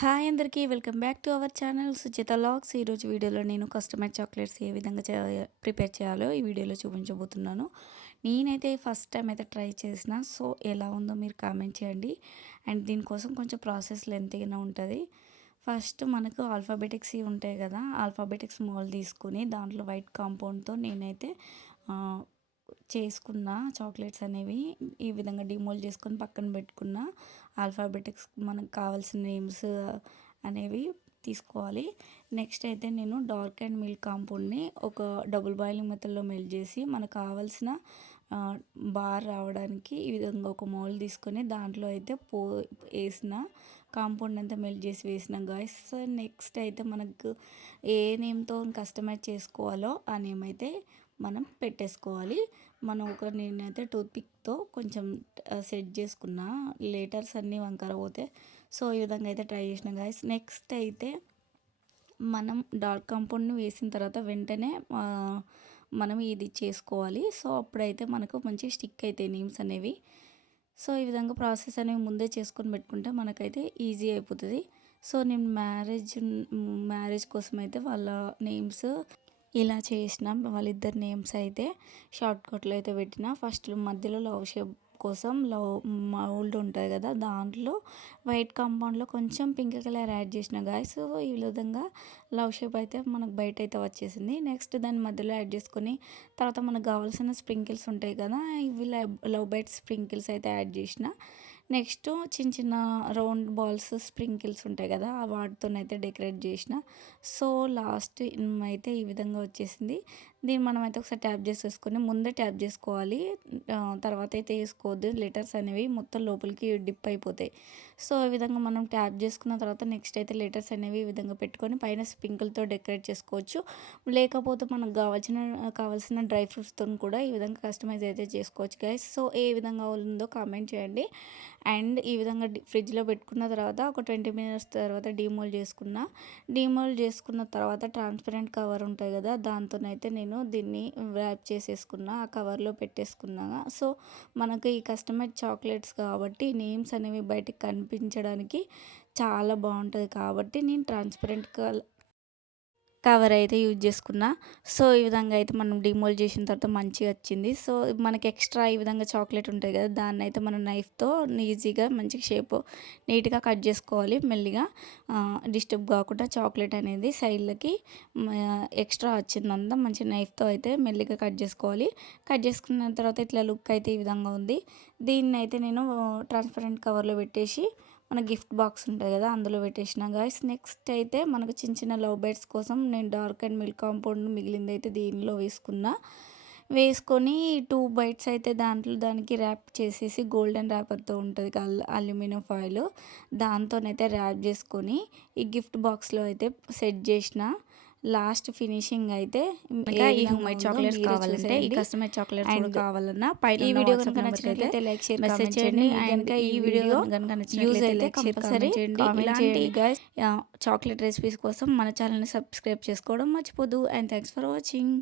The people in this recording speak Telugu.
హాయ్ అందరికీ welcome back to our channel Suchitha logs. ఈరోజు వీడియోలో నేను కస్టమైజ్ చాక్లెట్స్ ఏ విధంగా ప్రిపేర్ చేయాలో ఈ వీడియోలో చూపించబోతున్నాను. నేనైతే ఫస్ట్ టైం అయితే ట్రై చేసిన. సో ఎలా ఉందో మీరు కామెంట్ చేయండి. అండ్ దీనికోసం కొంచెం ప్రాసెస్ లెంతీగానే ఉంటుంది. ఫస్ట్ మనకు ఆల్ఫాబెటిక్స్ ఉంటాయి కదా, ఆల్ఫాబెటిక్స్ మోల్ తీసుకుని దాంట్లో వైట్ కాంపౌండ్తో నేనైతే చేసుకున్న చాక్లెట్స్ అనేవి ఈ విధంగా డిమోల్డ్ చేసుకొని పక్కన పెట్టుకున్న. ఆల్ఫాబెటిక్స్ మనకు కావాల్సిన నేమ్స్ అనేవి తీసుకోవాలి. నెక్స్ట్ అయితే నేను డార్క్ అండ్ మిల్క్ కాంపౌండ్ని ఒక డబుల్ బాయిలింగ్ మెథడ్లో మెల్ట్ చేసి మనకు కావాల్సిన బార్ రావడానికి ఈ విధంగా ఒక మౌల్ తీసుకొని దాంట్లో అయితే వేసిన కాంపౌండ్ అంతా మెల్ట్ చేసి వేసిన గాయస్. నెక్స్ట్ అయితే మనకు ఏ నేమ్తో కస్టమైజ్ చేసుకోవాలో ఆ నేమ్ అయితే మనం పెట్టేసుకోవాలి. నేనైతే టూత్పిక్తో కొంచెం సెట్ చేసుకున్న లెటర్స్ అన్నీ వంకర పోతే. సో ఈ విధంగా అయితే ట్రై చేసిన గాయస్. నెక్స్ట్ అయితే మనం డార్క్ కాంపౌండ్ని వేసిన తర్వాత వెంటనే మనం ఇది చేసుకోవాలి. సో అప్పుడైతే మనకు మంచి స్టిక్ అవుతాయి నేమ్స్ అనేవి. సో ఈ విధంగా ప్రాసెస్ అనేవి ముందే చేసుకొని పెట్టుకుంటే మనకైతే ఈజీ అయిపోతుంది. సో నేను మ్యారేజ్ కోసం అయితే వాళ్ళ నేమ్స్ ఇలా చేసిన. వాళ్ళిద్దరు నేమ్స్ అయితే షార్ట్ కట్లో అయితే పెట్టిన. ఫస్ట్ మధ్యలో లవ్ షేప్ కోసం లవ్ మౌల్డ్ ఉంటుంది కదా, దాంట్లో వైట్ కాంపౌండ్లో కొంచెం పింక్ కలర్ యాడ్ చేసిన గాయస్. సో ఈ విధంగా లవ్ షేప్ అయితే మనకు బయట అయితే వచ్చేసింది. నెక్స్ట్ దాని మధ్యలో యాడ్ చేసుకొని తర్వాత మనకు కావాల్సిన స్ప్రింకిల్స్ ఉంటాయి కదా, ఇవి లవ్ బైట్ స్ప్రింకిల్స్ అయితే యాడ్ చేసిన. నెక్స్ట్ చిన్న చిన్న రౌండ్ బాల్స్ స్ప్రింకిల్స్ ఉంటాయి కదా, వాటితోనైతే డెకరేట్ చేసిన. సో లాస్ట్ అయితే ఈ విధంగా వచ్చేసింది. దీన్ని మనమైతే ఒకసారి ట్యాప్ చేసేసుకొని ముందే ట్యాప్ చేసుకోవాలి, తర్వాత అయితే వేసుకోవద్దు. లెటర్స్ అనేవి మొత్తం లోపలికి డిప్ అయిపోతాయి. సో ఈ విధంగా మనం ట్యాప్ చేసుకున్న తర్వాత నెక్స్ట్ అయితే లెటర్స్ అనేవి ఈ విధంగా పెట్టుకొని పైన స్ప్రింకిల్తో డెకరేట్ చేసుకోవచ్చు. లేకపోతే మనకు కావాల్సిన డ్రై ఫ్రూట్స్తో కూడా ఈ విధంగా కస్టమైజ్ అయితే చేసుకోవచ్చు గైస్. సో ఏ విధంగా ఉందో కామెంట్ చేయండి. అండ్ ఈ విధంగా ఫ్రిడ్జ్లో పెట్టుకున్న తర్వాత ఒక 20 minutes తర్వాత డీమోల్డ్ చేసుకున్న తర్వాత ట్రాన్స్పరెంట్ కవర్ ఉంటుంది కదా, దాంతోనైతే నేను దీన్ని ర్యాప్ చేసేసుకున్నా, ఆ కవర్లో పెట్టేసుకున్నా. సో మనకు ఈ కస్టమైజ్ చాక్లెట్స్ కాబట్టి నేమ్స్ అనేవి బయటికి కనిపించడానికి చాలా బాగుంటుంది కాబట్టి నేను ట్రాన్స్పరెంట్ కవర్ అయితే యూజ్ చేసుకున్నా. సో ఈ విధంగా అయితే మనం డిమోల్డ్ చేసిన తర్వాత మంచిగా వచ్చింది. సో మనకి ఎక్స్ట్రా ఈ విధంగా చాక్లెట్ ఉంటుంది కదా, దాన్ని అయితే మనం నైఫ్తో ఈజీగా మంచిగా షేప్ నీట్గా కట్ చేసుకోవాలి. మెల్లిగా డిస్టర్బ్ కాకుండా చాక్లెట్ అనేది సైడ్లకి ఎక్స్ట్రా వచ్చిందంతా మంచి నైఫ్తో అయితే మెల్లిగా కట్ చేసుకోవాలి. కట్ చేసుకున్న తర్వాత ఇట్లా లుక్ అయితే ఈ విధంగా ఉంది. దీన్ని అయితే నేను ట్రాన్స్పరెంట్ కవర్లో పెట్టేసి మన గిఫ్ట్ బాక్స్ ఉంటుంది కదా, అందులో పెట్టేసిన గాయస్. నెక్స్ట్ అయితే మనకు చిన్న చిన్న లవ్ బైట్స్ కోసం నేను డార్క్ అండ్ మిల్క్ కాంపౌండ్ మిగిలింది అయితే దీనిలో వేసుకొని 2 బైట్స్ అయితే దానికి ర్యాప్ చేసేసి గోల్డెన్ ర్యాపర్తో ఉంటుంది అల్యూమినియం ఫాయిల్, దాంతోనైతే ర్యాప్ చేసుకొని ఈ గిఫ్ట్ బాక్స్లో అయితే సెట్ చేసిన. లాస్ట్ ఫినిషింగ్ అయితే ఈ హోమ్మేడ్ చాక్లెట్స్ కావాలంటే ఈ కస్టమైజ్ చాక్లెట్స్ కూడా కావాలన్నా పైన ఈ వీడియో కనుక నచ్చినట్లయితే లైక్ షేర్ మెసేజ్ చేయండి. అండ్ ఈ వీడియో కనుక నచ్చినట్లయితే లైక్ షేర్ కామెంట్ చేయండి. ఇలాంటి చాక్లెట్ రెసిపీస్ కోసం మన ఛానల్ని సబ్స్క్రైబ్ చేసుకోవడం మర్చిపోదు. And thanks for watching.